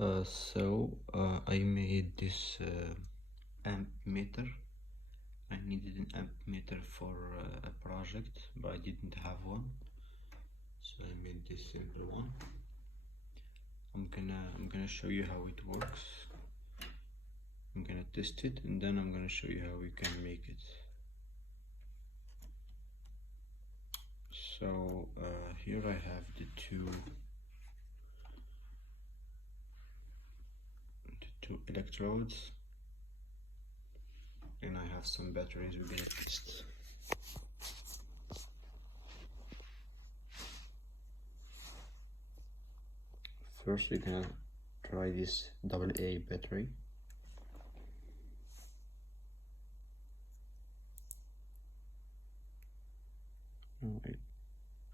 I made this ammeter. I needed an ammeter for a project, but I didn't have one, so I made this simple one. I'm gonna show you how it works. I'm gonna test it, and then I'm gonna show you how we can make it. So here I have the two electrodes, and I have some batteries we're gonna test. First we're gonna try this AA battery.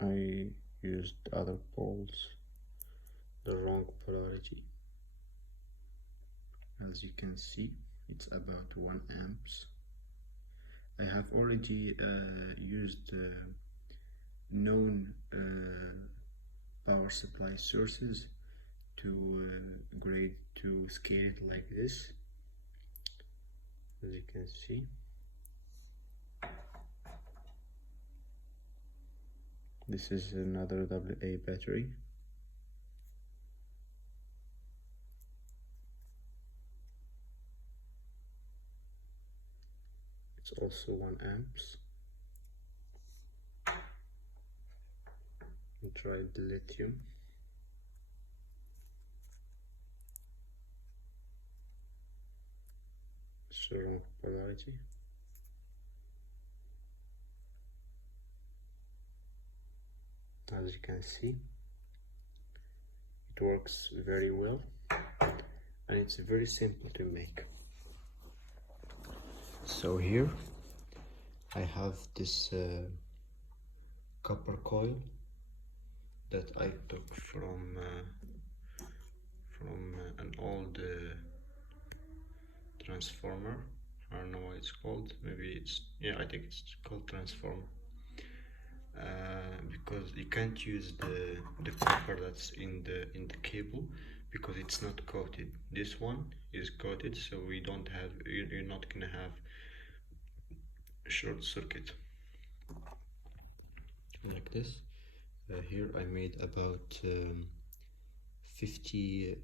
I used other poles, the wrong polarity. As you can see, it's about 1 amps. I have already used known power supply sources to scale it like this. As you can see, this is another AA battery. It's also 1 amps. And try the lithium. Wrong polarity. As you can see, it works very well, and it's very simple to make. So here I have this copper coil that I took from an old transformer. I don't know what it's called. Maybe it's, yeah, I think it's called transformer. Because you can't use the copper that's in the cable, because it's not coated. This one is coated, so we don't have, you're not gonna have a short circuit like this. Here I made about 50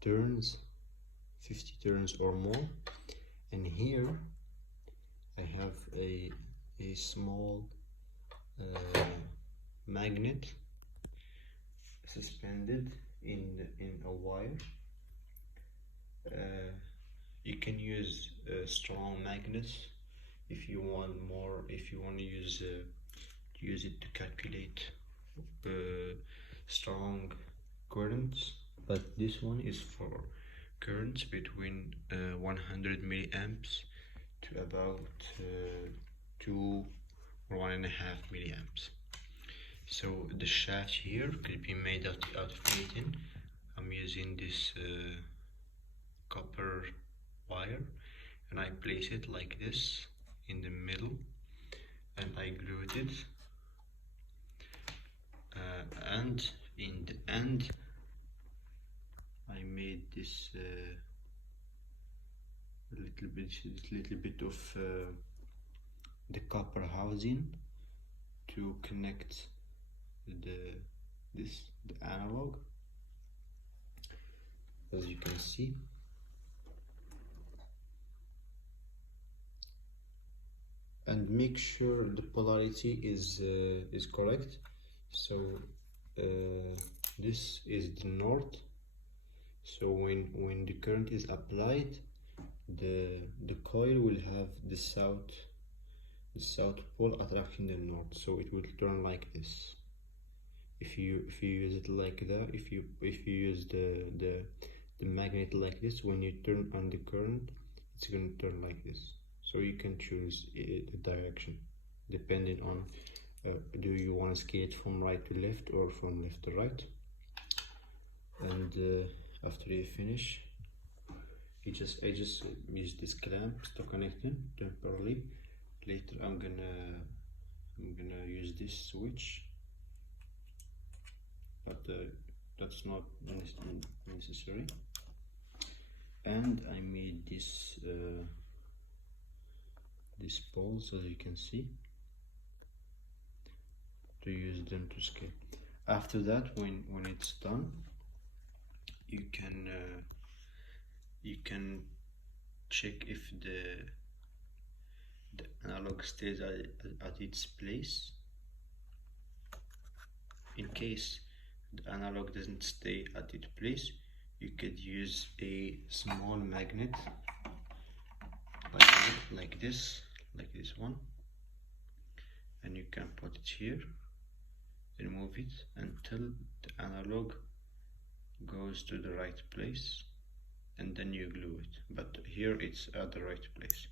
turns or more, and here I have a small magnet suspended in a wire. You can use strong magnets if you want more, if you want to use it to calculate strong currents, but this one is for currents between 100 milliamps to about 2 or 1.5 milliamps. So the shaft here could be made out of plating. I'm using this copper wire, and I place it like this in the middle, and I glued it, and in the end I made this little bit of the copper housing to connect the analog, as you can see. And make sure the polarity is correct. So this is the north, so when the current is applied, the coil will have the south pole attracting the north, so it will turn like this. If you use it like that, if you use the magnet like this, when you turn on the current, it's going to turn like this. So you can choose the direction depending on do you want to scale it from right to left or from left to right. And after you finish, I just use this clamp to connect it temporarily. Later I'm gonna use this switch, but that's not necessary. And I made this these poles, as you can see, to use them to scale. After that, when it's done, you can check if the analog stays at its place. In case the analog doesn't stay at its place, you could use a small magnet like this one, and you can put it here and move it until the analog goes to the right place, and then you glue it. But here it's at the right place.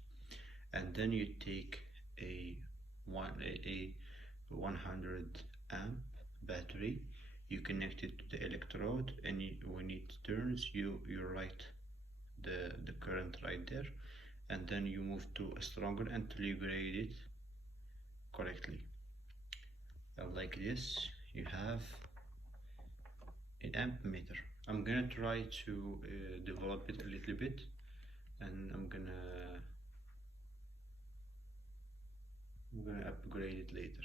And then you take a 100 amp battery, you connect it to the electrode, and when it turns, you write the current right there, and then you move to a stronger until you grade it correctly. Like this, you have an ammeter. I'm gonna try to develop it a little bit, and I'm gonna upgrade it later.